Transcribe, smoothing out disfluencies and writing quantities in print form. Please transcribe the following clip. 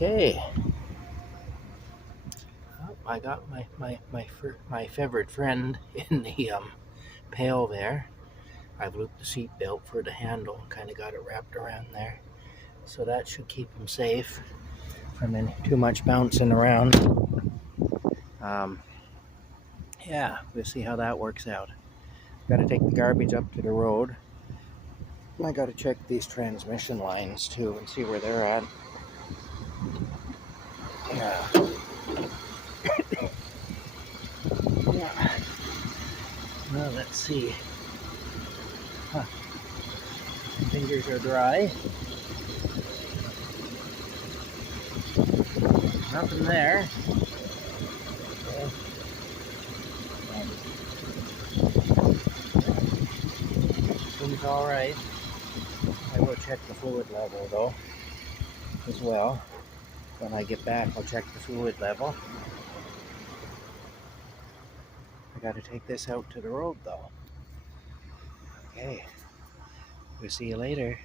Okay. Oh, I got my favorite friend in the pail there. I've looped the seat belt for the handle, kind of got it wrapped around there, so that should keep him safe from any too much bouncing around. Um, yeah, we'll see how that works out. Got to take the garbage up to the road. I got to check these transmission lines too and see where they're at. Yeah. Yeah. Well, let's see. Huh. Fingers are dry. Nothing there. Okay. Seems all right. I will check the fluid level though, as well. When I get back, I'll check the fluid level. I got to take this out to the road though. Okay. We'll see you later.